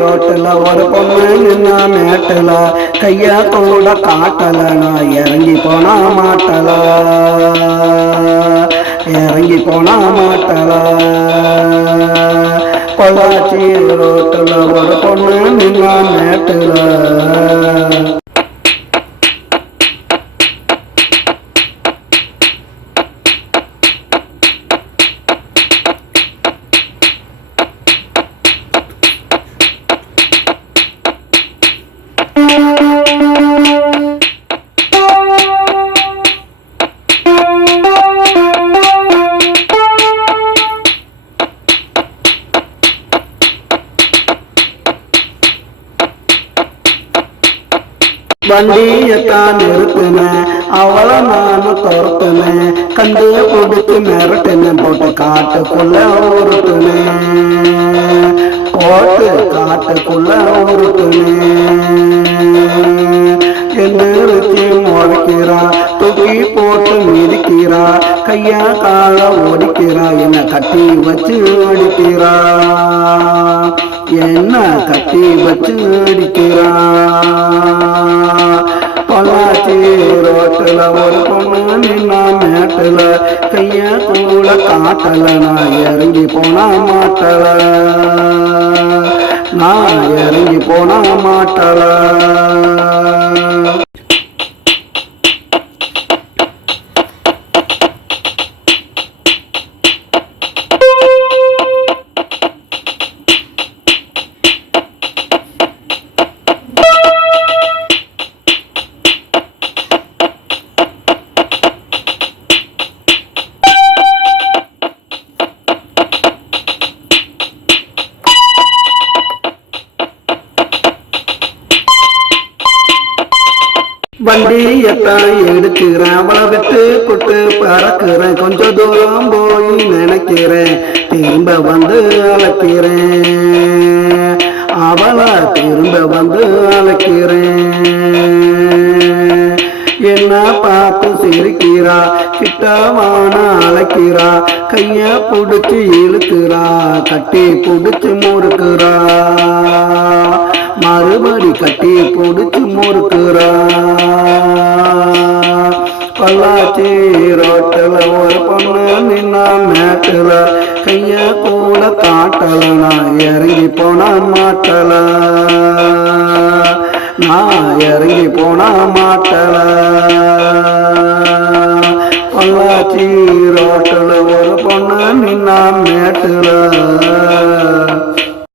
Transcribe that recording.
ரோட்டுல ஒரு பொண்ணு நின்னா மேட்டுல கைய கூட காட்டல நான் இறங்கி போனா மாட்டல. இறங்கி போனா மாட்டல. பொள்ளாச்சி ரோட்டில் ஒரு பொண்ணு நின்னா நேற்றுல. வண்டியத்தான் நிறுத்தினேன் அவளை நானும் துரத்துனேன். கண்டைய கொடுத்து மிரட்டினேன் போட்டு காட்டுக்குள்ள உருட்டுனேன். போட்டு காட்டுக்குள்ள உருட்டுனேன். எந்திரிச்சு முறைக்கிறா தூக்கி போட்டு மிதிக்கிறா கையா கால ஒடிக்கிறா என்ன கட்டி வச்சு அடிக்கிறா. என்ன கட்டி வச்சு அடிக்கிறா? பொள்ளாச்சி ரோட்டுல ஒரு பொண்ணு நின்னா கைய கூட காட்டல நான் இறங்கி போனா மாட்டல. நான் இறங்கி போனா மாட்டல. வண்டியத்தான் எடுக்கிறேன். அவளை விட்டு கொட்டு பறக்கிறேன். கொஞ்ச தூரம் போய் நினைக்கிறேன். திரும்ப வந்து அழைக்கிறேன். அவளை திரும்ப வந்து அழைக்கிறேன். என்ன பார்த்து சிரிக்கிறா? கிட்டவான அழைக்கிறா. கைய புடிச்சு இழுக்கிறா. கட்டி புடிச்சு முறுக்கிறா. மறுபடி கட்டி புடிச்சு முறுக்குறா. பொள்ளாச்சி ரோட்டில் ஒரு பொண்ணு நின்னா மேட்டில் கைய கூட காட்டல நான் இறங்கி போனா மாட்டல. நான் இறங்கி போனா மாட்டல. பொள்ளாச்சி ரோட்டில் ஒரு பொண்ணு நின்னா மேட்டில்